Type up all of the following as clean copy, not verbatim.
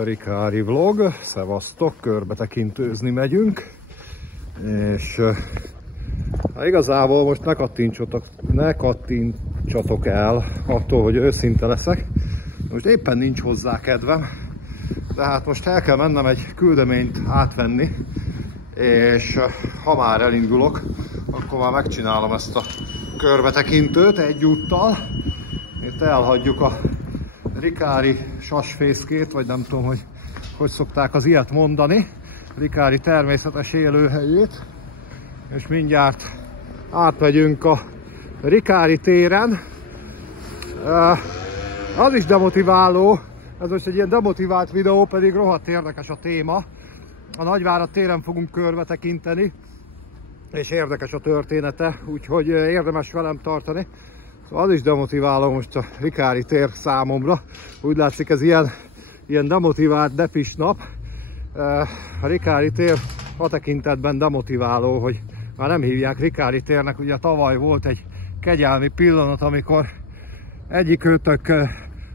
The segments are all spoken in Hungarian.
Rikári vlog, szevasztok, körbetekintőzni megyünk, és igazából most ne kattintsatok el attól, hogy őszinte leszek. Most éppen nincs hozzá kedvem, tehát most el kell mennem egy küldeményt átvenni, és ha már elindulok, akkor már megcsinálom ezt a körbetekintőt egyúttal. Itt elhagyjuk a Rikári sasfészkét, vagy nem tudom, hogy szokták az ilyet mondani, Rikári természetes élőhelyét, és mindjárt átmegyünk a Rikári téren. Az is demotiváló, ez most egy ilyen demotivált videó, pedig rohadt érdekes a téma. A Nagyvárad téren fogunk körbetekinteni, és érdekes a története, úgyhogy érdemes velem tartani. Szóval az is demotiváló most a Rikári tér számomra. Úgy látszik, ez ilyen demotivált depis nap. A Rikári tér a tekintetben demotiváló, hogy már nem hívják Rikári térnek. Ugye tavaly volt egy kegyelmi pillanat, amikor egyikőtök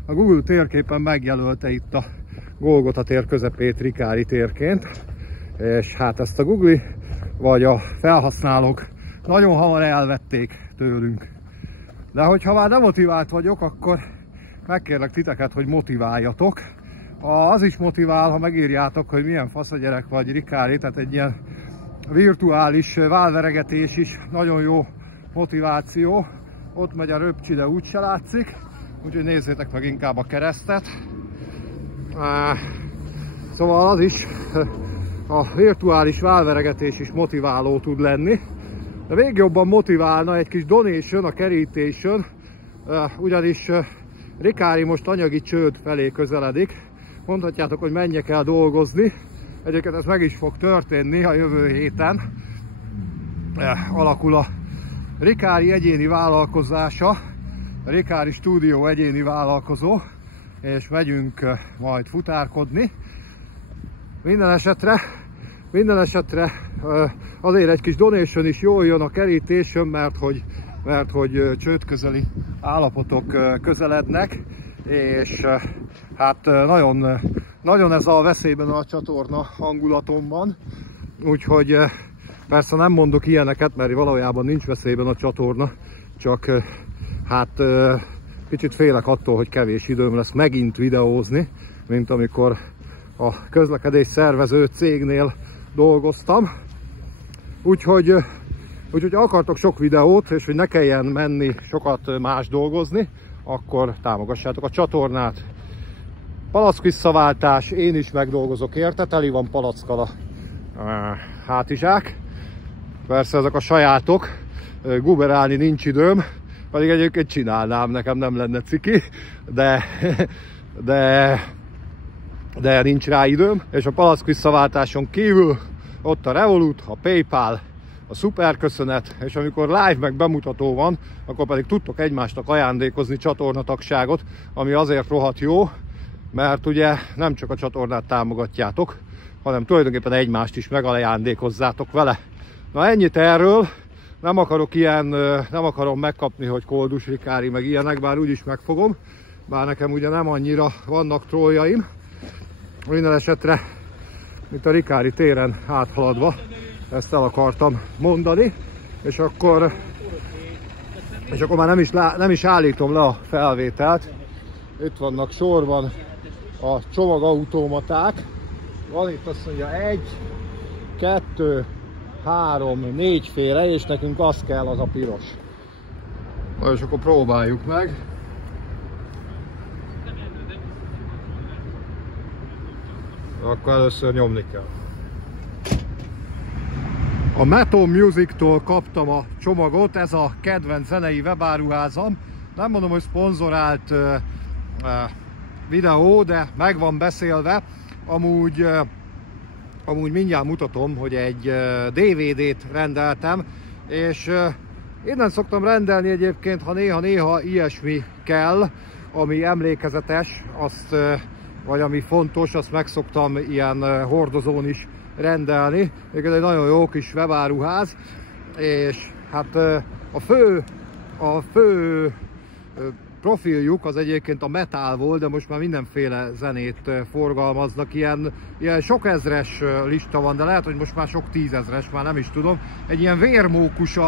a Google térképen megjelölte itt a Golgota tér közepét Rikári térként, és hát ezt a Google vagy a felhasználók nagyon hamar elvették tőlünk. De hogyha már nem motivált vagyok, akkor megkérlek titeket, hogy motiváljatok. Az is motivál, ha megírjátok, hogy milyen fasz a gyerek vagy Rikári, tehát egy ilyen virtuális válveregetés is nagyon jó motiváció. Ott megy a röpcsi, de úgyse látszik, úgyhogy nézzétek meg inkább a keresztet. Szóval az is, a virtuális válveregetés is motiváló tud lenni. De még jobban motiválna egy kis donation, a kerítésen, ugyanis Rikári most anyagi csőd felé közeledik. Mondhatjátok, hogy menjek el dolgozni. Egyébként ez meg is fog történni a jövő héten. Alakul a Rikári egyéni vállalkozása, a Rikári stúdió egyéni vállalkozó, és megyünk majd futárkodni. Minden esetre azért egy kis donation is jól jön a kerítésen, mert hogy csődközeli állapotok közelednek, és hát nagyon ez a veszélyben a csatorna hangulatomban, úgyhogy persze nem mondok ilyeneket, mert valójában nincs veszélyben a csatorna, csak hát kicsit félek attól, hogy kevés időm lesz megint videózni, mint amikor a közlekedés szervező cégnél dolgoztam. Úgyhogy akartok sok videót, és hogy ne kelljen menni sokat más dolgozni, akkor támogassátok a csatornát. Palack visszaváltás, én is megdolgozok érte, teli van palackkal a hátizsák. Persze ezek a sajátok, guberálni nincs időm, pedig egyébként csinálnám, nekem nem lenne ciki, de nincs rá időm. És a palack visszaváltáson kívül ott a Revolut, a PayPal, a szuperköszönet, és amikor live meg bemutató van, akkor pedig tudtok egymásnak ajándékozni csatornatagságot, ami azért rohadt jó, mert ugye nem csak a csatornát támogatjátok, hanem tulajdonképpen egymást is megajándékozzátok vele. Na ennyit erről, nem akarom megkapni, hogy Koldus Rikári meg ilyenek, bár úgyis megfogom, bár nekem ugye nem annyira vannak trolljaim. Minden esetre, mint a Rikári téren áthaladva, ezt el akartam mondani, és akkor már nem is állítom le a felvételt. Itt vannak sorban a csomagautomaták. Van itt azt mondja 1, 2, 3, 4 féle, és nekünk az kell, az a piros. Na és akkor próbáljuk meg. Akkor először nyomni kell. A Metal Music-tól kaptam a csomagot, ez a kedvenc zenei webáruházam. Nem mondom, hogy szponzorált videó, de meg van beszélve. Amúgy mindjárt mutatom, hogy egy DVD-t rendeltem, és innen szoktam rendelni egyébként, ha néha ilyesmi kell, ami emlékezetes, vagy ami fontos, azt meg szoktam ilyen hordozón is rendelni. Ez egy nagyon jó kis webáruház, és hát a fő profiljuk az egyébként a metal volt, de most már mindenféle zenét forgalmaznak, ilyen sok ezres lista van, de lehet, hogy most már sok tízezres, már nem is tudom. Egy ilyen vérmókus,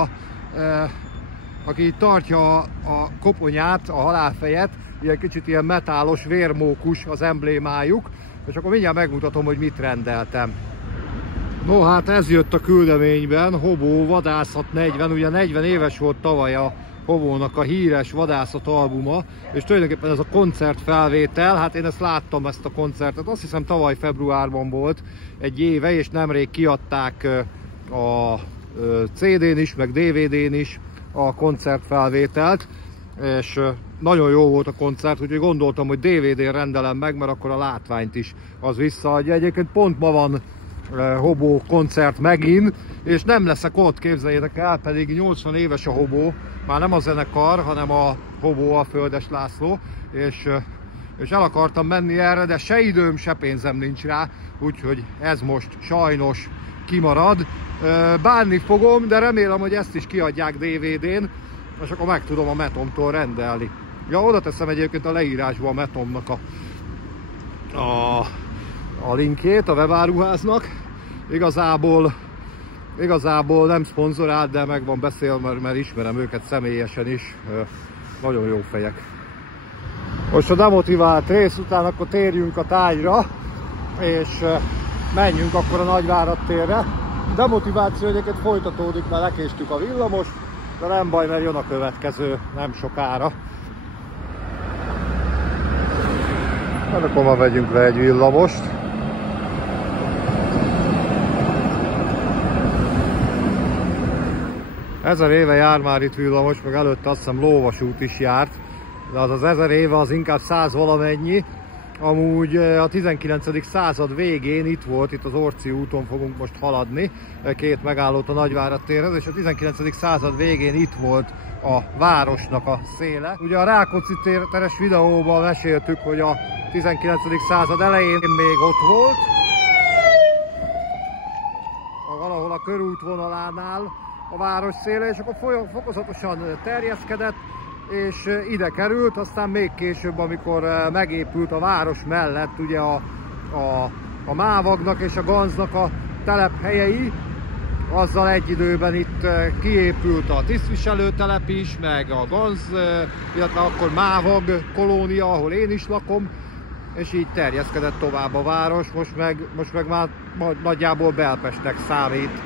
aki tartja a koponyát, a halálfejet, ilyen kicsit ilyen metálos vérmókus az emblémájuk, és akkor mindjárt megmutatom, hogy mit rendeltem. No, hát ez jött a küldeményben, Hobo Vadászat 40, ugye 40 éves volt tavaly a Hobónak a híres vadászat albuma, és tulajdonképpen ez a koncertfelvétel, hát én ezt láttam, ezt a koncertet, azt hiszem tavaly februárban volt egy éve, és nemrég kiadták a CD-n is, meg DVD-n is a koncertfelvételt, és nagyon jó volt a koncert, úgyhogy gondoltam, hogy DVD-n rendelem meg, mert akkor a látványt is az visszaadja. Egyébként pont ma van Hobo koncert megint, és nem leszek ott, képzeljétek el, pedig 80 éves a Hobo, már nem a zenekar, hanem a Hobo, a Földes László, és el akartam menni erre, de se időm, se pénzem nincs rá, úgyhogy ez most sajnos kimarad. Bánni fogom, de remélem, hogy ezt is kiadják DVD-n, és akkor meg tudom a Metomtól rendelni. Ja, oda teszem egyébként a leírásba a Metomnak a linkjét, a webáruháznak. Igazából nem szponzorált, de meg van beszélve, mert ismerem őket személyesen is. Nagyon jó fejek. Most a demotivált rész után akkor térjünk a tájra, és menjünk akkor a Nagyvárad térre. A demotiváció egyébként folytatódik, mert lekéstük a villamost, de nem baj, mert jön a következő nem sokára. Akkor ma vegyünk le egy villamost. Ezer éve jár már itt villamos, meg előtte azt hiszem lóvasút is járt, de az 1000 éve az inkább 100 valamennyi. Amúgy a 19. század végén itt volt, itt az Orci úton fogunk most haladni, két megállót a Nagyvárad térhez, és a 19. század végén itt volt a városnak a széle. Ugye a Rákóczi teres videóban meséltük, hogy a 19. század elején még ott volt, valahol a körútvonalánál a város széle, és akkor fokozatosan terjeszkedett, és ide került, aztán még később, amikor megépült a város mellett ugye a Mávagnak és a Ganznak a telephelyei, azzal egy időben itt kiépült a tisztviselőtelep is, meg a Ganz, illetve akkor Mávag kolónia, ahol én is lakom, és így terjeszkedett tovább a város, most meg már nagyjából Belpestnek számít.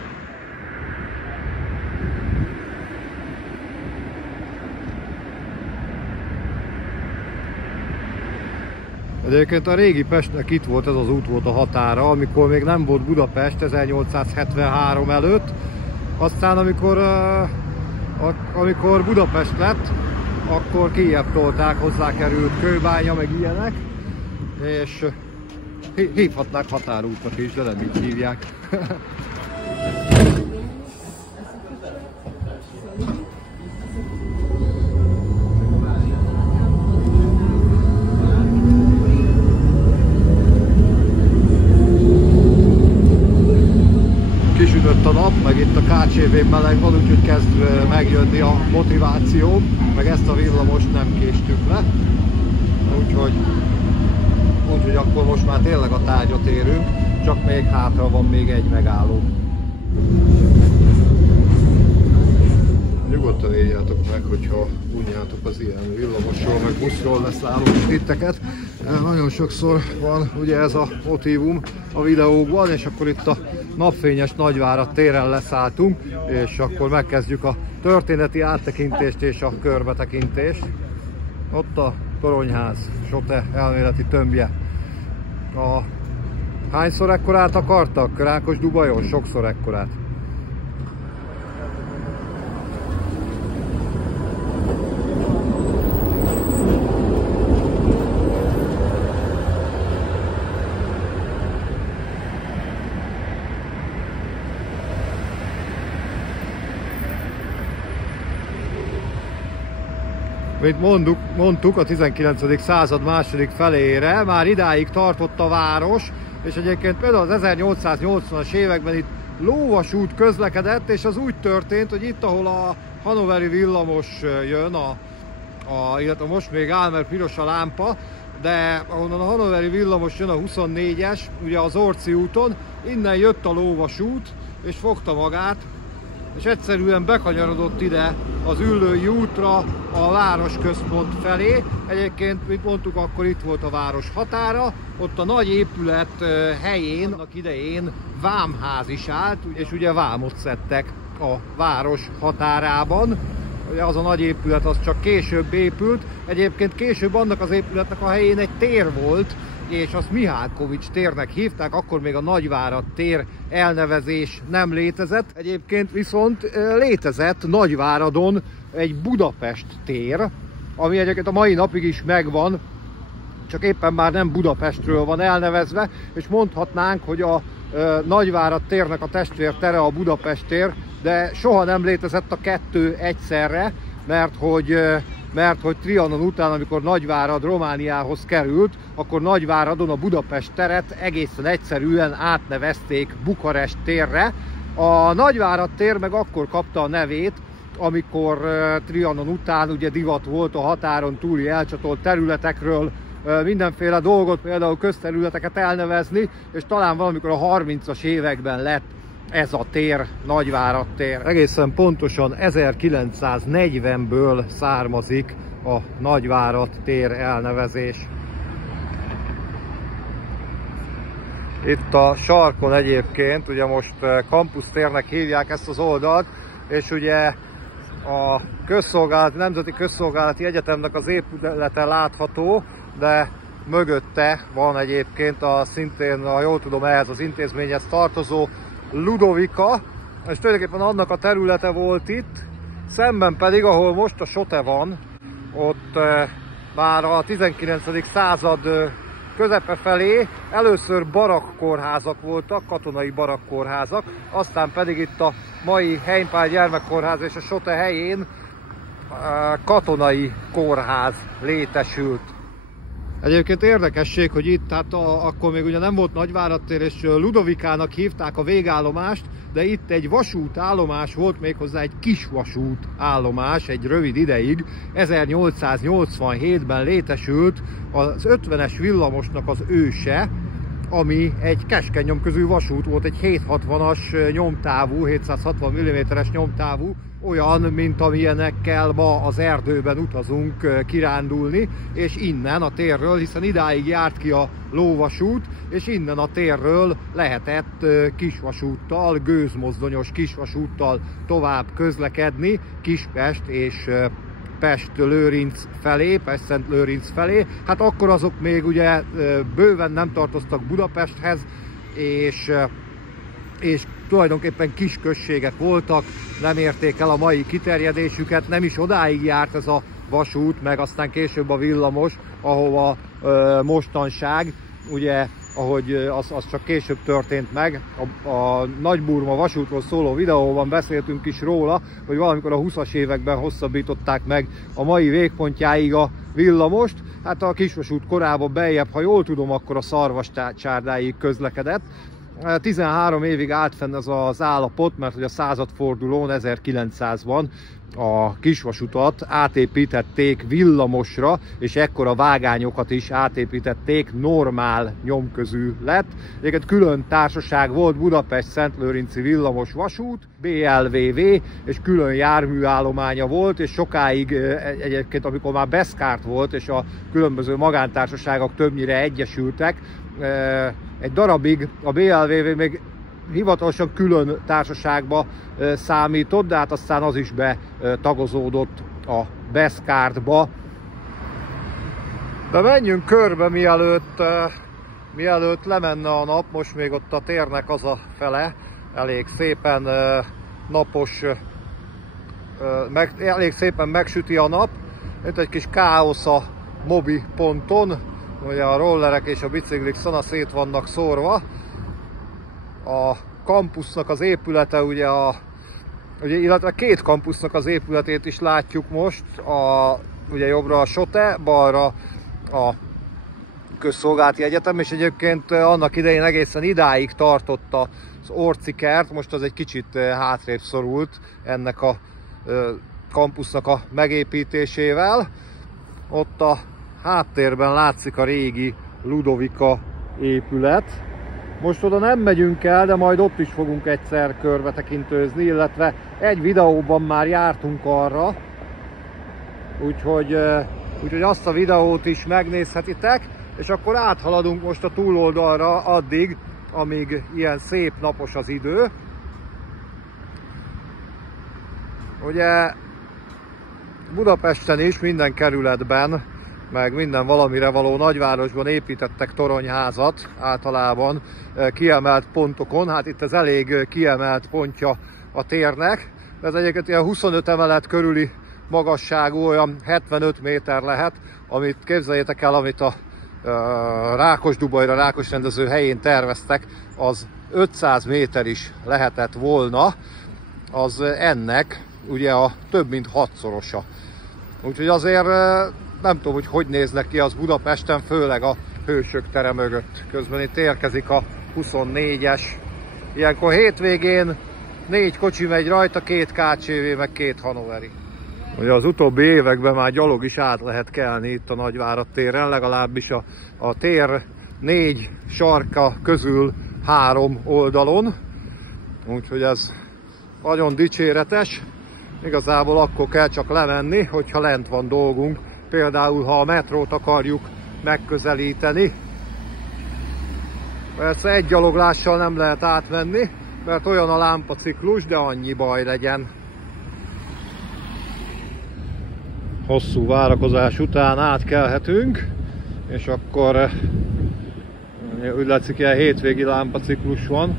Egyébként a régi Pestnek itt volt, ez az út volt a határa, amikor még nem volt Budapest 1873 előtt. Aztán amikor Budapest lett, akkor kijjebb tolták, hozzákerült Kőbánya, meg ilyenek. És hívhatnák határútnak is, de nem így hívják. Kisütött a nap, meg itt a KCV meleg van, úgyhogy kezd megjönni a motiváció, meg ezt a villamost nem késtük le, úgyhogy akkor most már tényleg a tárgyat érünk, csak még hátra van még egy megálló. Nyugodtan írjátok meg, hogyha unjátok az ilyen villamosról, meg buszról leszállós titteket. Nagyon sokszor van ugye ez a motívum a videókban, és akkor itt a napfényes Nagyvárad téren leszálltunk, és akkor megkezdjük a történeti áttekintést és a körbetekintést. Ott a Toronyház, Sote elméleti tömbje. Hányszor ekkorát akartak? Rákosdubajon? Sokszor ekkorát. Mint mondtuk, a 19. század második felére már idáig tartott a város, és egyébként például az 1880-as években itt lóvasút közlekedett, és az úgy történt, hogy itt, ahol a hannoveri villamos jön, a illetve most még áll, mert piros a lámpa, de ahonnan a hannoveri villamos jön, a 24-es, ugye az Orci úton, innen jött a lóvasút, és fogta magát, és egyszerűen bekanyarodott ide az Üllői útra, a városközpont felé. Egyébként, mint mondtuk, akkor itt volt a város határa, ott a nagy épület helyén, annak idején vámház is állt, és ugye vámot szedtek a város határában. Ugye az a nagy épület az csak később épült, egyébként később annak az épületnek a helyén egy tér volt, és azt Mihálkovics térnek hívták, akkor még a Nagyvárad tér elnevezés nem létezett. Egyébként viszont létezett Nagyváradon egy Budapest tér, ami egyébként a mai napig is megvan, csak éppen már nem Budapestről van elnevezve, és mondhatnánk, hogy a Nagyvárad térnek a testvértere a Budapest tér, de soha nem létezett a kettő egyszerre, mert hogy Trianon után, amikor Nagyvárad Romániához került, akkor Nagyváradon a Budapest teret egészen egyszerűen átnevezték Bukarest térre. A Nagyvárad tér meg akkor kapta a nevét, amikor Trianon után ugye divat volt a határon túli elcsatolt területekről mindenféle dolgot, például közterületeket elnevezni, és talán valamikor a 30-as években lett ez a tér Nagyvárad tér. Egészen pontosan 1940-ből származik a Nagyvárad tér elnevezés. Itt a sarkon egyébként, ugye most Campus térnek hívják ezt az oldalt, és ugye a Nemzeti Közszolgálati Egyetemnek az épülete látható, de mögötte van egyébként szintén, ha jól tudom, ehhez az intézményhez tartozó Ludovika, és tulajdonképpen annak a területe volt itt, szemben pedig, ahol most a Sote van, ott már a 19. század közepe felé először barakkórházak voltak, katonai barakkórházak, aztán pedig itt a mai Heimpál gyermekkórház és a Sote helyén katonai kórház létesült. Egyébként érdekesség, hogy itt, hát akkor még ugye nem volt Nagyvárad tér, és Ludovikának hívták a végállomást, de itt egy vasútállomás volt, méghozzá egy kisvasút állomás egy rövid ideig. 1887-ben létesült az 50-es villamosnak az őse, ami egy keskeny nyomközű vasút volt, egy 760-as nyomtávú, 760 mm-es nyomtávú, olyan, mint amilyenekkel ma az erdőben utazunk kirándulni, és innen a térről, hiszen idáig járt ki a lóvasút, és innen a térről lehetett kisvasúttal, gőzmozdonyos kisvasúttal tovább közlekedni Kispest és Pest-Lőrinc felé, Pest-Szent-Lőrinc felé. Hát akkor azok még ugye bőven nem tartoztak Budapesthez, és tulajdonképpen kis községek voltak, nem érték el a mai kiterjedésüket, nem is odáig járt ez a vasút, meg aztán később a villamos, ahova mostanság, ugye, ahogy az csak később történt meg. A Nagyburma vasútról szóló videóban beszéltünk is róla, hogy valamikor a 20-as években hosszabbították meg a mai végpontjáig a villamost. Hát a kisvasút korában beljebb, ha jól tudom, akkor a Szarvascsárdáig közlekedett. 13 évig állt fenn ez az állapot, mert hogy a századfordulón 1900-ban a kisvasutat átépítették villamosra, és ekkor a vágányokat is átépítették, normál nyomközű lett. Egyébként külön társaság volt, Budapest-Szent-Lőrinci villamos vasút, BLVV, és külön járműállománya volt, és sokáig egyébként, amikor már beszkárt volt, és a különböző magántársaságok többnyire egyesültek, egy darabig a BLVV még hivatalosan külön társaságba számított, de hát aztán az is betagozódott a Beszkártba. De menjünk körbe, mielőtt lemenne a nap. Most még ott a térnek az a fele elég szépen napos, elég szépen megsüti a nap. Itt egy kis káosz a Mobi ponton, ugye a rollerek és a biciklik szét vannak szórva. A kampusznak az épülete, illetve két kampusznak az épületét is látjuk most. Ugye jobbra a Sote, balra a Közszolgálati Egyetem, és egyébként annak idején egészen idáig tartott az Orci kert, most az egy kicsit hátrébb szorult ennek a kampusznak a megépítésével. ott a háttérben látszik a régi Ludovika épület. Most oda nem megyünk el, de majd ott is fogunk egyszer körbetekintőzni, illetve egy videóban már jártunk arra, úgyhogy azt a videót is megnézhetitek, és akkor áthaladunk most a túloldalra addig, amíg ilyen szép napos az idő. Ugye Budapesten is minden kerületben, meg minden valamire való nagyvárosban építettek toronyházat, általában kiemelt pontokon. Hát itt ez elég kiemelt pontja a térnek. Ez egyébként ilyen 25 emelet körüli magasságú, olyan 75 méter lehet, amit képzeljétek el, amit a Rákosdubajra, Rákosrendező helyén terveztek, az 500 méter is lehetett volna, az ennek ugye a több mint 6-szorosa. Úgyhogy azért nem tudom, hogy néznek ki az Budapesten, főleg a Hősök tere mögött. Közben itt érkezik a 24-es. Ilyenkor hétvégén 4 kocsi megy rajta, 2 KCV, meg 2 hannoveri. Ugye az utóbbi években már gyalog is át lehet kelni itt a Nagyvárad téren, legalábbis a tér 4 sarka közül 3 oldalon. Úgyhogy ez nagyon dicséretes. Igazából akkor kell csak lemenni, hogyha lent van dolgunk. Például, ha a metrót akarjuk megközelíteni. Persze egy gyaloglással nem lehet átmenni, mert olyan a lámpaciklus, de annyi baj legyen. Hosszú várakozás után átkelhetünk, és akkor úgy látszik, ilyen hétvégi lámpaciklus van.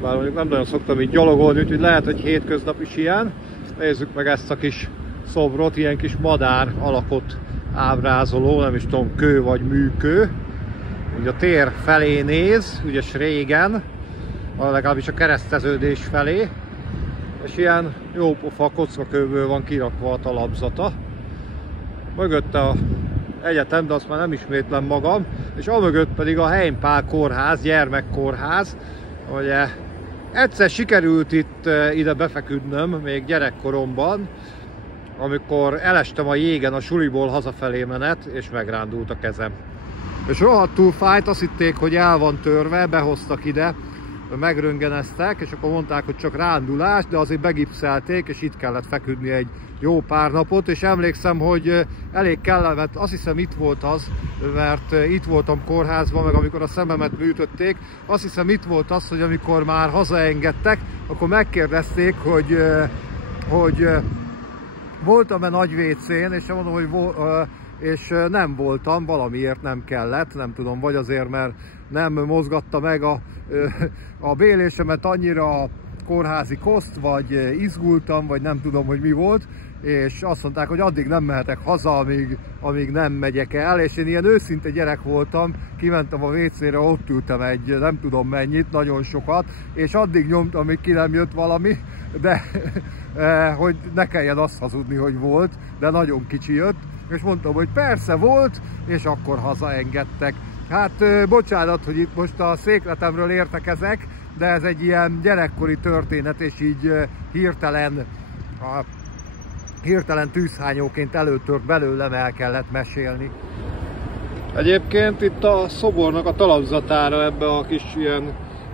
Bár mondjuk nem nagyon szoktam így gyalogolni, úgyhogy lehet, hogy hétköznap is ilyen. Nézzük meg ezt a kis szobrot, ilyen kis madár alakot ábrázoló, nem is tudom, kő vagy műkő. Ugye a tér felé néz, ugye régen, legalábbis a kereszteződés felé, és ilyen jópofa kockakőből van kirakva a talapzata. Mögötte a egyetem, de azt már nem ismétlem magam, és amögött pedig a Heimpál kórház, gyermekkórház. Ugye egyszer sikerült itt ide befeküdnöm, még gyerekkoromban, amikor elestem a jégen a suliból hazafelé menet, és megrándult a kezem. És rohadtul fájt, azt hitték, hogy el van törve, behoztak ide, megröntgeneztek, és akkor mondták, hogy csak rándulás, de azért begipszelték, és itt kellett feküdni egy jó pár napot, és emlékszem, hogy elég kellemet, azt hiszem itt volt az, mert itt voltam kórházban, meg amikor a szememet műtötték, azt hiszem itt volt az, hogy amikor már hazaengedtek, akkor megkérdezték, hogy voltam-e nagy WC-n, és mondom, hogy és nem voltam, valamiért nem kellett, nem tudom, vagy azért, mert nem mozgatta meg a bélésemet annyira a kórházi koszt, vagy izgultam, vagy nem tudom, hogy mi volt, és azt mondták, hogy addig nem mehetek haza, amíg nem megyek el, és én ilyen őszinte gyerek voltam, kimentem a WC-re, ott ültem egy nem tudom mennyit, nagyon sokat, és addig nyomtam, amíg ki nem jött valami, de hogy ne kelljen azt hazudni, hogy volt, de nagyon kicsi jött, és mondtam, hogy persze volt, és akkor hazaengedtek. Hát bocsánat, hogy itt most a székletemről értekezek, de ez egy ilyen gyerekkori történet, és így hirtelen tűzhányóként előtört belőlem, el kellett mesélni. Egyébként itt a szobornak a talapzatára, ebbe a kis ilyen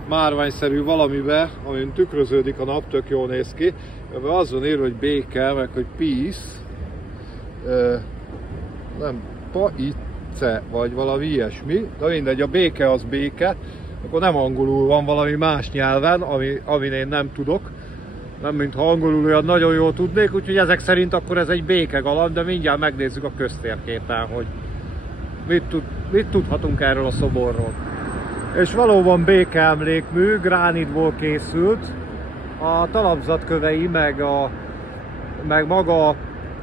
márványszerű valamibe, amin tükröződik a nap, tök jól néz ki, ebben az van írva, hogy béke, meg hogy peace, nem, paice, vagy valami ilyesmi, de mindegy, a béke az béke, akkor nem angolul van, valami más nyelven, amin én nem tudok. Nem mintha angolul olyan nagyon jól tudnék, úgyhogy ezek szerint akkor ez egy békegalamb, de mindjárt megnézzük a köztérképen, hogy mit tudhatunk erről a szoborról. És valóban békeemlékmű, gránitból készült, a talapzatkövei, meg maga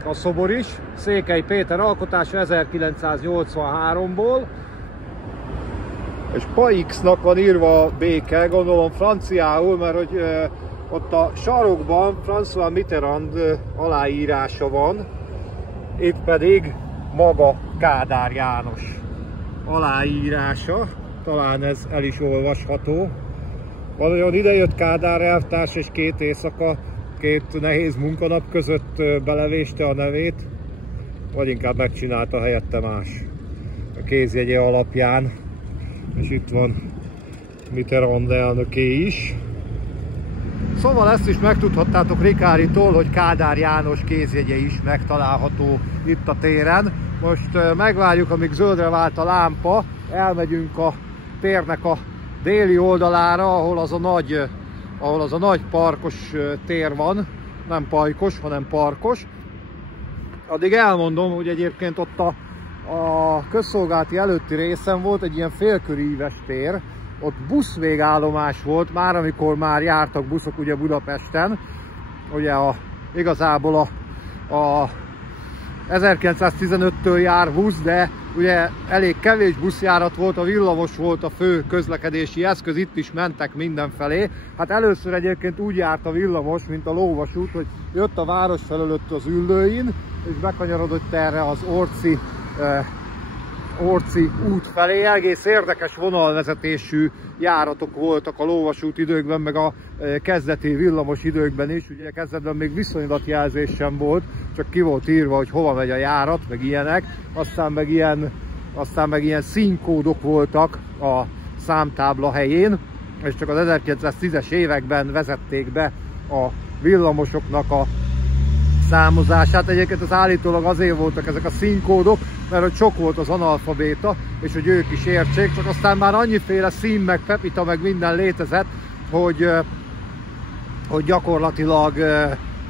a szobor is, Székely Péter alkotása 1983-ból, és Paix-nak van írva a béke, gondolom franciául, mert hogy ott a sarokban François Mitterrand aláírása van, itt pedig maga Kádár János aláírása, talán ez el is olvasható. Valójában idejött Kádár elvtárs, és 2 éjszaka, 2 nehéz munkanap között belevéste a nevét. vagy inkább megcsinálta helyette más a kézjegye alapján. És itt van Mitterrand elnöké is. Szóval ezt is megtudhattátok Rikáritól, hogy Kádár János kézjegye is megtalálható itt a téren. Most megvárjuk, amíg zöldre vált a lámpa, elmegyünk a térnek a déli oldalára, ahol az a nagy parkos tér van, nem pajkos, hanem parkos. Addig elmondom, hogy egyébként ott a közszolgálati előtti részen volt egy ilyen félköríves tér, ott buszvégállomás volt már, amikor már jártak buszok ugye Budapesten. Ugye igazából a 1915-től jár busz, de ugye elég kevés buszjárat volt, a villamos volt a fő közlekedési eszköz, itt is mentek mindenfelé. Hát először egyébként úgy járt a villamos, mint a lóvasút, hogy jött a város felőtt az Üllőin, és bekanyarodott erre az Orci út felé. Egész érdekes vonalvezetésű járatok voltak a lóvasút időkben, meg a kezdeti villamos időkben is. Ugye kezdetben még viszonylatjelzés sem volt, csak ki volt írva, hogy hova megy a járat, meg ilyenek. Aztán meg ilyen színkódok voltak a számtábla helyén, és csak az 1910-es években vezették be a villamosoknak a számozását. Egyébként az állítólag azért voltak ezek a színkódok, mert hogy sok volt az analfabéta, és hogy ők is értsék, csak aztán már annyiféle szín, meg pepita, meg minden létezett, hogy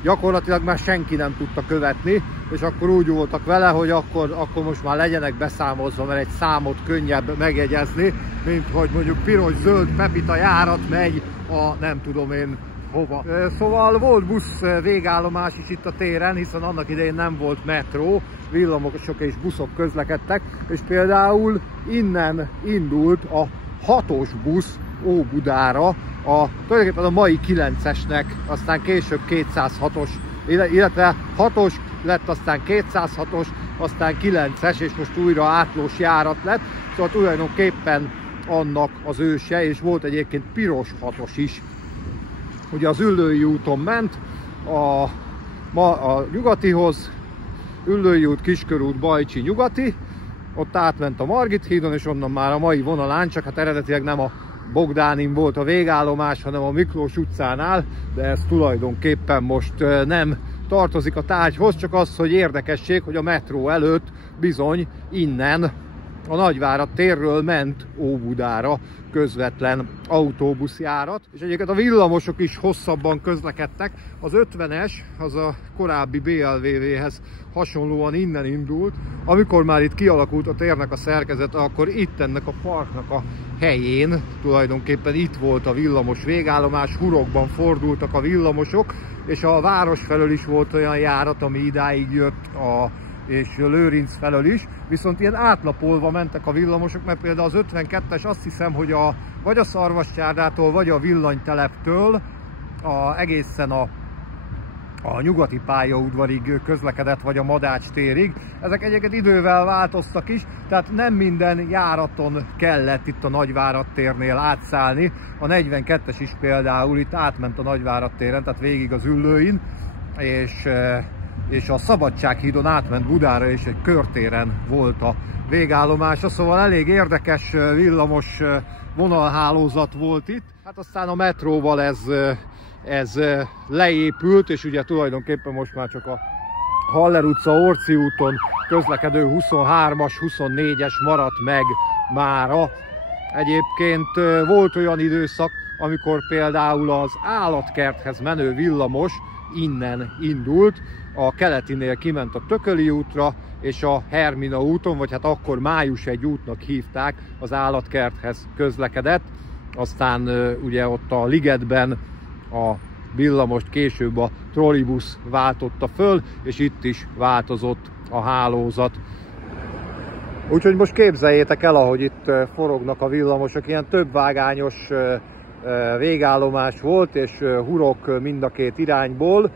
gyakorlatilag már senki nem tudta követni, és akkor úgy voltak vele, hogy akkor most már legyenek beszámolva, mert egy számot könnyebb megjegyezni, mint hogy mondjuk piros-zöld pepita járat megy a nem tudom én hova. Szóval volt busz végállomás is itt a téren, hiszen annak idején nem volt metró, villamosok és buszok közlekedtek, és például innen indult a 6-os busz Óbudára, tulajdonképpen a mai 9-esnek, aztán később 206-os, illetve 6-os lett, aztán 206-os, aztán 9-es, és most újra átlós járat lett, szóval tulajdonképpen annak az őse, és volt egyébként piros 6-os is. Ugye az Üllői úton ment a nyugatihoz, Üllői út, Kiskörút, Bajcsi, Nyugati, ott átment a Margit hídon, és onnan már a mai vonalán, csak hát eredetileg nem a Bogdánin volt a végállomás, hanem a Miklós utcánál, de ez tulajdonképpen most nem tartozik a tárgyhoz, csak az, hogy érdekesség, hogy a metró előtt bizony innen a Nagyvárad térről ment Óbudára közvetlen autóbuszjárat, és egyébként a villamosok is hosszabban közlekedtek. Az 50-es, az a korábbi BLVV-hez hasonlóan innen indult. Amikor már itt kialakult a térnek a szerkezete, akkor itt ennek a parknak a helyén, tulajdonképpen itt volt a villamos végállomás, hurokban fordultak a villamosok, és a város felől is volt olyan járat, ami idáig jött, és Lőrinc felől is, viszont ilyen átlapolva mentek a villamosok, mert például az 52-es azt hiszem, hogy vagy a Szarvascsárdától, vagy a villanyteleptől egészen a nyugati pályaudvarig közlekedett, vagy a Madács térig. Ezek egyébként idővel változtak is, tehát nem minden járaton kellett itt a Nagyvárad térnél átszállni. A 42-es is például itt átment a Nagyvárad téren, tehát végig az Üllőin, és a Szabadsághídon átment Budára, és egy körtéren volt a végállomása, szóval elég érdekes villamos vonalhálózat volt itt. Hát aztán a metróval ez leépült, és ugye tulajdonképpen most már csak a Haller utca, Orci úton közlekedő 23-as, 24-es maradt meg mára. Egyébként volt olyan időszak, amikor például az állatkerthez menő villamos innen indult, a keletinél kiment a Tököli útra, és a Hermina úton, vagy hát akkor Május 1 útnak hívták, az állatkerthez közlekedett. Aztán ugye ott a Ligetben a villamost később a trollibusz váltotta föl, és itt is változott a hálózat. Úgyhogy most képzeljétek el, ahogy itt forognak a villamosok, ilyen többvágányos végállomás volt, és hurok mind a két irányból,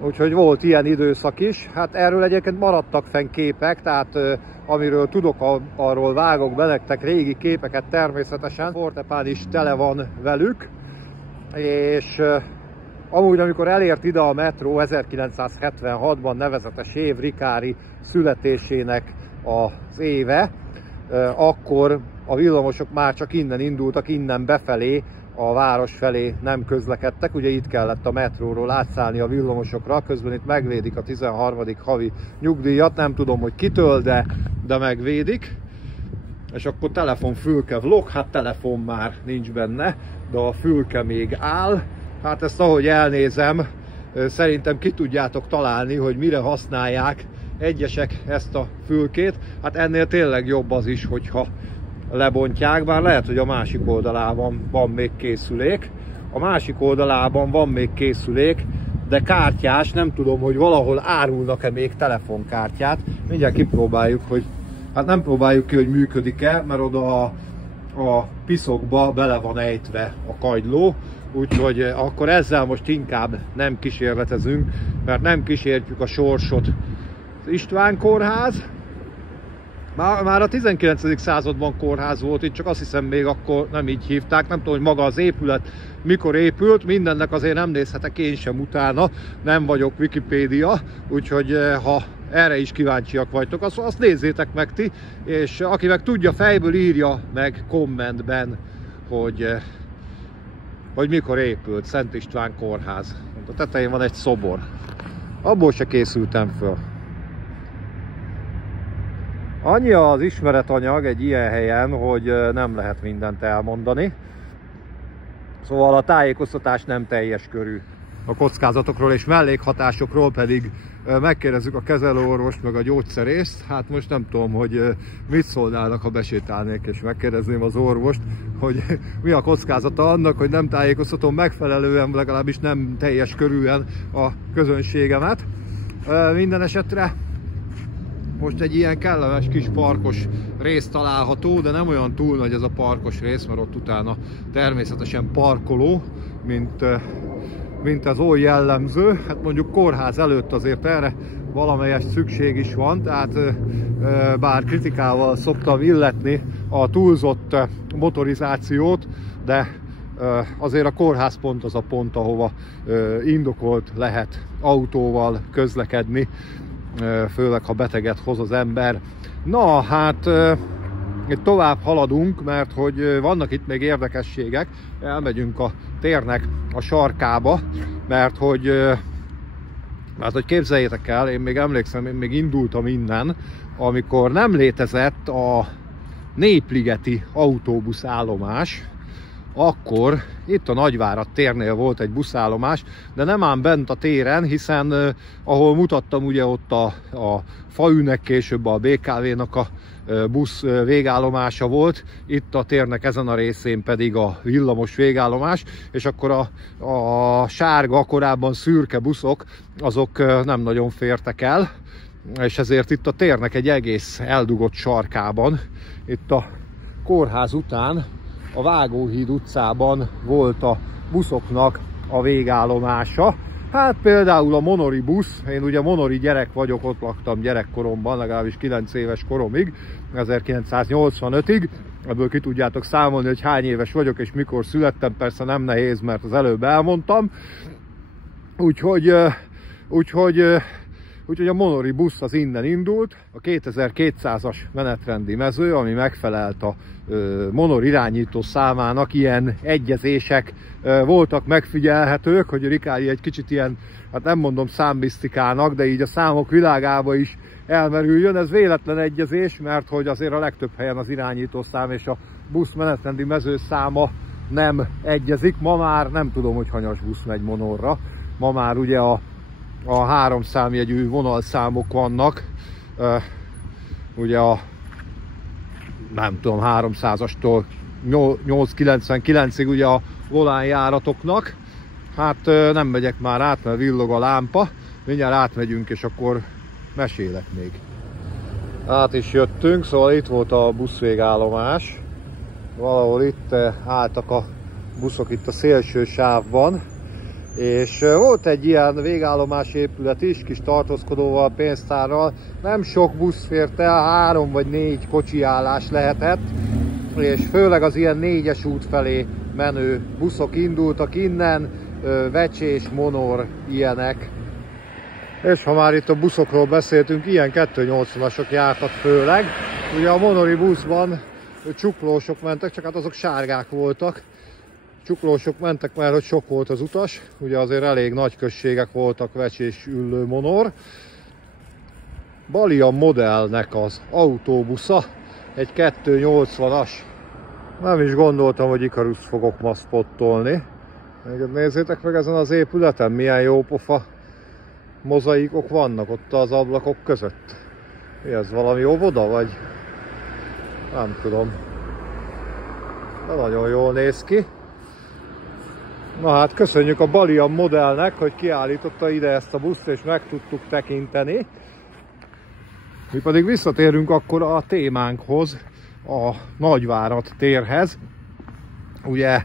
úgyhogy volt ilyen időszak is. Hát erről egyébként maradtak fenn képek, tehát amiről tudok, arról vágok be nektek régi képeket természetesen. Fortepán is tele van velük, és Amúgy, amikor elért ide a metró 1976-ban, nevezetes év, Ricciari születésének az éve, akkor a villamosok már csak innen indultak, innen befelé, a város felé nem közlekedtek. Ugye itt kellett a metróról átszállni a villamosokra, közben itt megvédik a 13. havi nyugdíjat, nem tudom, hogy kitől, de megvédik. És akkor telefonfülke vlog, hát telefon már nincs benne, de a fülke még áll. Hát ezt ahogy elnézem, szerintem ki tudjátok találni, hogy mire használják egyesek ezt a fülkét. Hát ennél tényleg jobb az is, hogyha lebontják, bár lehet, hogy a másik oldalában van még készülék. A másik oldalában van még készülék, de kártyás, nem tudom, hogy valahol árulnak-e még telefonkártyát. Mindjárt kipróbáljuk, hogy hát nem próbáljuk ki, hogy működik-e, mert oda a piszokba bele van ejtve a kagyló, úgyhogy akkor ezzel most inkább nem kísérletezünk, mert nem kísértjük a sorsot. Az István kórház, már a 19. században kórház volt, itt csak azt hiszem még akkor nem így hívták, nem tudom, hogy maga az épület mikor épült, mindennek azért nem nézhetek én sem utána, nem vagyok Wikipédia, úgyhogy ha erre is kíváncsiak vagytok, azt nézzétek meg ti, és aki meg tudja fejből, írja meg kommentben, hogy mikor épült Szent István kórház. A tetején van egy szobor. Abból se készültem föl. Annyi az ismeretanyag egy ilyen helyen, hogy nem lehet mindent elmondani. Szóval a tájékoztatás nem teljes körű. A kockázatokról és mellékhatásokról pedig megkérdezzük a kezelőorvost meg a gyógyszerészt. Hát most nem tudom, hogy mit szólnának, ha besétálnék és megkérdezném az orvost, hogy mi a kockázata annak, hogy nem tájékoztatom megfelelően, legalábbis nem teljes körűen a közönségemet. Minden esetre most egy ilyen kellemes kis parkos rész található, de nem olyan túl nagy ez a parkos rész, mert ott utána természetesen parkoló, mint az oly jellemző. Hát mondjuk kórház előtt azért erre valamelyes szükség is van, tehát bár kritikával szoktam illetni a túlzott motorizációt, de azért a kórház pont az a pont, ahova indokolt lehet autóval közlekedni, főleg ha beteget hoz az ember. Na hát tovább haladunk, mert hogy vannak itt még érdekességek. Elmegyünk a térnek a sarkába, mert hogy képzeljétek el, én még emlékszem, én még indultam innen, amikor nem létezett a Népligeti autóbuszállomás, akkor itt a Nagyvárad térnél volt egy buszállomás, de nem ám bent a téren, hiszen ahol mutattam, ugye ott a Faűnek, később a BKV-nak a busz végállomása volt, itt a térnek ezen a részén pedig a villamos végállomás, és akkor a sárga, korábban szürke buszok, azok nem nagyon fértek el, és ezért itt a térnek egy egész eldugott sarkában, itt a kórház után, a Vágóhíd utcában volt a buszoknak a végállomása. Hát például a Monori busz, én ugye monori gyerek vagyok, ott laktam gyerekkoromban, legalábbis 9 éves koromig, 1985-ig. Ebből ki tudjátok számolni, hogy hány éves vagyok és mikor születtem, persze nem nehéz, mert az előbb elmondtam. Úgyhogy a Monori busz az innen indult, a 2200-as menetrendi mező, ami megfelelt a Monor irányító számának, ilyen egyezések voltak megfigyelhetők, hogy Ricciari egy kicsit ilyen, hát nem mondom számmisztikának, de így a számok világába is elmerüljön. Ez véletlen egyezés, mert hogy azért a legtöbb helyen az irányítószám és a busz menetrendi mezőszáma nem egyezik. Ma már nem tudom, hogy hanyas busz megy Monorra. Ma már ugye a 3 számjegyű vonalszámok vannak, ugye a nem tudom, 300-astól 899-ig ugye a volánjáratoknak. Hát nem megyek már át, mert villog a lámpa, mindjárt átmegyünk, és akkor mesélek még. Át is jöttünk, szóval itt volt a buszvégállomás, valahol itt álltak a buszok itt a szélső sávban, és volt egy ilyen végállomás épület is, kis tartózkodóval, pénztárral, nem sok busz fért el, 3 vagy 4 kocsiállás lehetett, és főleg az ilyen 4-es út felé menő buszok indultak innen, vecsés, monor, ilyenek. És ha már itt a buszokról beszéltünk, ilyen 280-asok jártak főleg. Ugye a monori buszban csuklósok mentek, csak hát azok sárgák voltak. Csuklósok mentek, mert hogy sok volt az utas, ugye azért elég nagy községek voltak, vecsés, üllő, monor. Balian modellnek az autóbusza, egy 280-as. Nem is gondoltam, hogy Ikaruszt fogok ma spottolni. Nézzétek meg ezen az épületen, milyen jó pofa mozaikok vannak ott az ablakok között. Mi ez, valami óvoda vagy? Nem tudom. De nagyon jól néz ki. Na hát köszönjük a Balian modellnek, hogy kiállította ide ezt a buszt, és meg tudtuk tekinteni. Mi pedig visszatérünk akkor a témánkhoz, a Nagyvárad térhez. Ugye,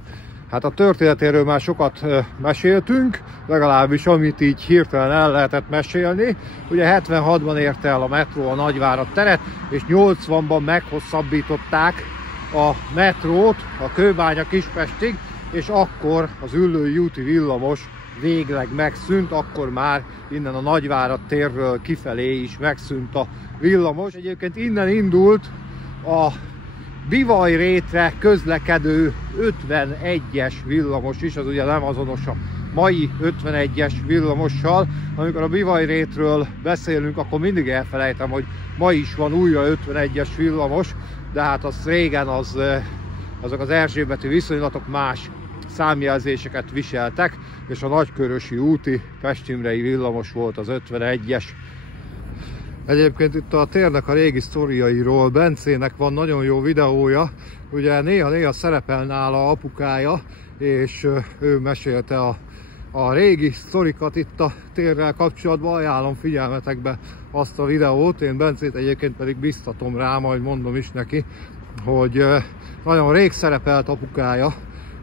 hát a történetéről már sokat meséltünk, legalábbis amit így hirtelen el lehetett mesélni. Ugye 76-ban érte el a metró a Nagyvárad teret, és 80-ban meghosszabbították a metrót a Kőbánya-Kispestig, és akkor az Üllői úti villamos végleg megszűnt, akkor már innen a Nagyvárad térről kifelé is megszűnt a villamos. Egyébként innen indult a Bivajrétre közlekedő 51-es villamos is, az ugye nem azonos a mai 51-es villamossal. Amikor a Bivajrétről beszélünk, akkor mindig elfelejtem, hogy ma is van újra 51-es villamos, de hát az régen azok az erzsébeti viszonylatok más számjelzéseket viseltek, és a Nagykörösi úti Pest-Imrei villamos volt az 51-es. Egyébként itt a térnek a régi sztoriairól Bencének van nagyon jó videója, ugye néha-néha szerepel nála apukája, és ő mesélte a régi sztorikat itt a térrel kapcsolatban. Ajánlom figyelmetekbe azt a videót, én Bencét egyébként pedig biztatom rá, majd mondom is neki, hogy nagyon rég szerepelt apukája,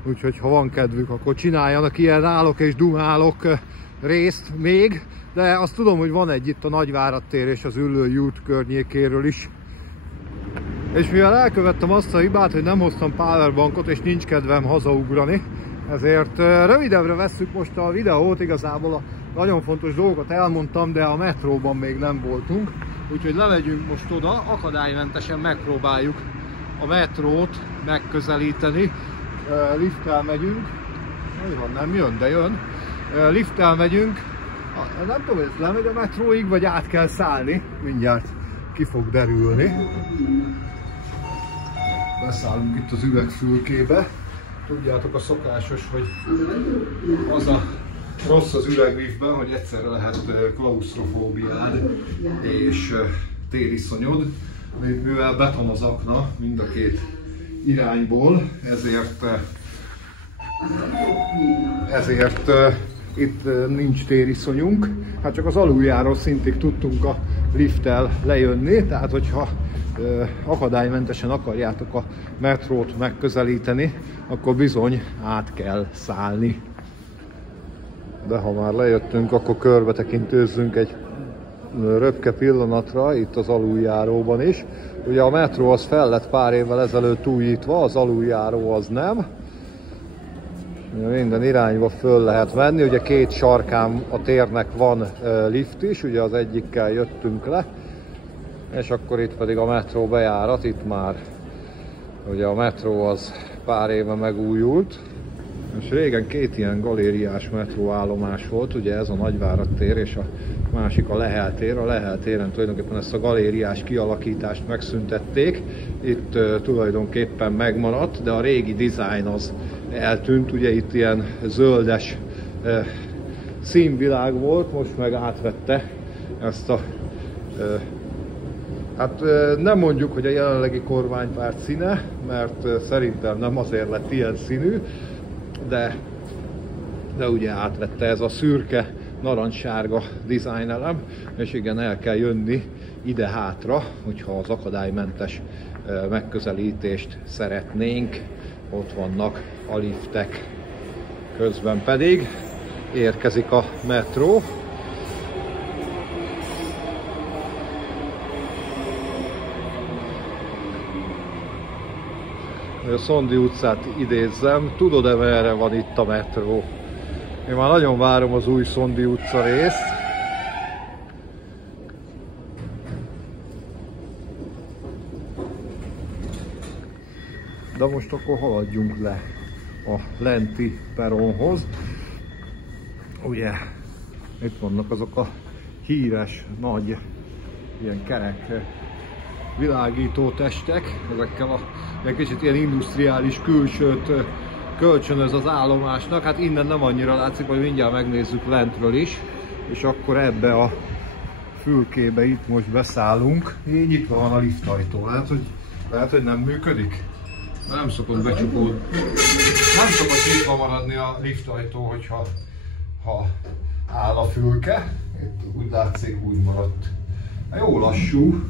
úgyhogy ha van kedvük, akkor csináljanak ilyen állok és dumálok részt még, de azt tudom, hogy van egy itt a Nagyvárad tér és az Üllői út környékéről is. És mivel elkövettem azt a hibát, hogy nem hoztam powerbankot és nincs kedvem hazaugrani, ezért rövidebbre vesszük most a videót. Igazából a nagyon fontos dolgokat elmondtam, de a metróban még nem voltunk, úgyhogy lemegyünk most oda, akadálymentesen megpróbáljuk a metrót megközelíteni. Lifttel megyünk, nem jön, de jön. Lifttel megyünk, nem tudom, hogy ez lemegy a metróig, vagy át kell szállni, mindjárt ki fog derülni. Beszállunk itt az üvegfülkébe. Tudjátok, a szokásos, hogy az a rossz az üvegliftben, hogy egyszerre lehet klausztrofóbiád és tériszonyod. Mivel beton az akna mind a két irányból, ezért itt nincs tériszonyunk. Hát csak az aluljáról szintig tudtunk a lifttel lejönni, tehát hogyha akadálymentesen akarjátok a metrót megközelíteni, akkor bizony át kell szállni. De ha már lejöttünk, akkor körbetekintőzzünk egy röpke pillanatra itt az aluljáróban is. Ugye a metró az fel lett pár évvel ezelőtt újítva, az aluljáró az nem. Minden irányba föl lehet menni, ugye két sarkán a térnek van lift is, ugye az egyikkel jöttünk le, és akkor itt pedig a metró bejárat, itt már ugye a metró az pár éve megújult, és régen két ilyen galériás metróállomás volt, ugye ez a Nagyvárad tér és a másik a Lehel tér. A Lehel téren tulajdonképpen ezt a galériás kialakítást megszüntették, itt tulajdonképpen megmaradt, de a régi dizájn az eltűnt, ugye itt ilyen zöldes színvilág volt, most meg átvette ezt a hát nem mondjuk, hogy a jelenlegi kormánypárt színe, mert szerintem nem azért lett ilyen színű, de ugye átvette ez a szürke, narancssárga dizájnelem, és igen, el kell jönni ide hátra, hogyha az akadálymentes megközelítést szeretnénk. Ott vannak a liftek, közben pedig érkezik a metró. A Szondi utcát idézzem, tudod-e, merre van itt a metró? Én már nagyon várom az új Szondi utca részt. De most akkor haladjunk le a lenti peronhoz. Ugye itt vannak azok a híres nagy ilyen kerek világító testek, ezekkel a egy kicsit ilyen industriális külsőt kölcsönöz az állomásnak. Hát innen nem annyira látszik, hogy mindjárt megnézzük lentről is, és akkor ebbe a fülkébe itt most beszállunk. Így nyitva van a liftajtó, lehet, hogy nem működik? Nem szokott becsukódni. Nem szokott nyitva maradni a liftajtó, hogyha áll a fülke. Itt úgy látszik, úgy maradt. Jó lassú,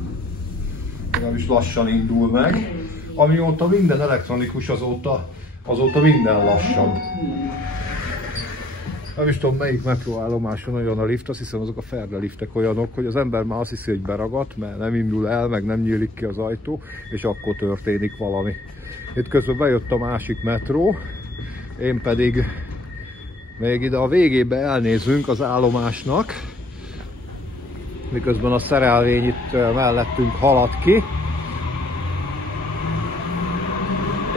legalábbis lassan indul meg. Amióta minden elektronikus, azóta minden lassabb. Nem is tudom, melyik metróállomáson olyan a lift, azt hiszem azok a Ferde liftek olyanok, hogy az ember már azt hiszi, hogy beragadt, mert nem indul el, meg nem nyílik ki az ajtó, és akkor történik valami. Itt közben bejött a másik metró, én pedig még ide a végébe elnézünk az állomásnak, miközben a szerelvény itt mellettünk halad ki.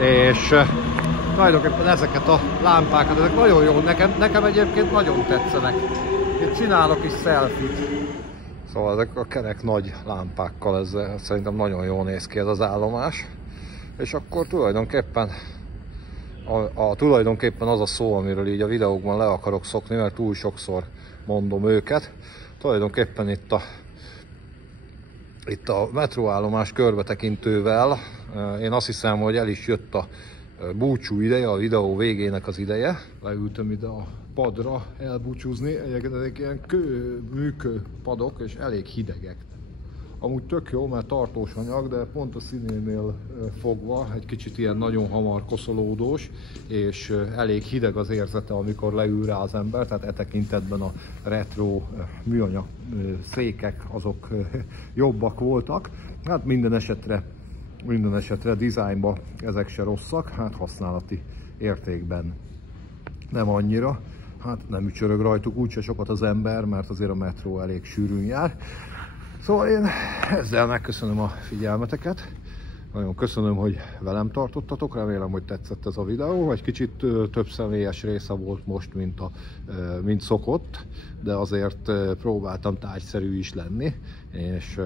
És tulajdonképpen ezeket a lámpákat, ezek nagyon jó, nekem egyébként nagyon tetszenek. Itt csinálok is selfie-t. Szóval ezek a kerek nagy lámpákkal, ez szerintem nagyon jól néz ki ez az állomás. És akkor tulajdonképpen tulajdonképpen az a szó, amiről így a videókban le akarok szokni, mert túl sokszor mondom őket. Tulajdonképpen itt a metróállomás körbetekintővel én azt hiszem, hogy el is jött a búcsú ideje, a videó végének az ideje. Leültem ide a padra elbúcsúzni, ezek ilyen műkő padok, és elég hidegek. Amúgy tök jó, mert tartós anyag, de pont a színénél fogva egy kicsit ilyen nagyon hamar koszolódós, és elég hideg az érzete, amikor leül rá az ember, tehát e tekintetben a retro műanyag székek azok jobbak voltak. Hát minden esetre dizájnban ezek se rosszak, hát használati értékben nem annyira. Hát nem ücsörög rajtuk úgyse sokat az ember, mert azért a metró elég sűrűn jár. Szóval én ezzel megköszönöm a figyelmeteket. Nagyon köszönöm, hogy velem tartottatok, remélem, hogy tetszett ez a videó. Egy kicsit több személyes része volt most, mint szokott, de azért próbáltam tárgyszerű is lenni, és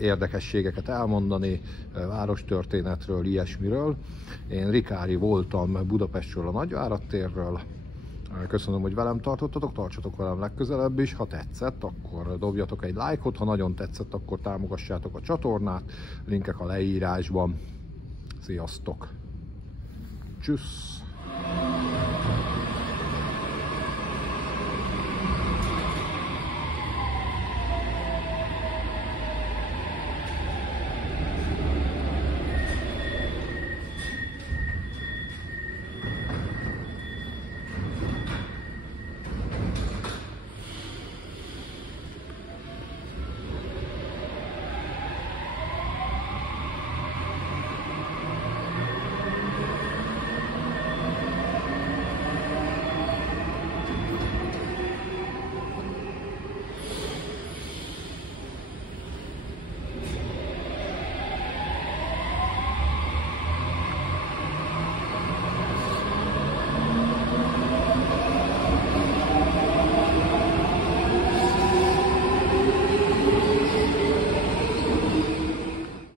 érdekességeket elmondani, várostörténetről, ilyesmiről. Én Rikári voltam Budapestről, a Nagyvárad térről. Köszönöm, hogy velem tartottatok, tartsatok velem legközelebb is. Ha tetszett, akkor dobjatok egy lájkot, ha nagyon tetszett, akkor támogassátok a csatornát. Linkek a leírásban. Sziasztok! Tschüss!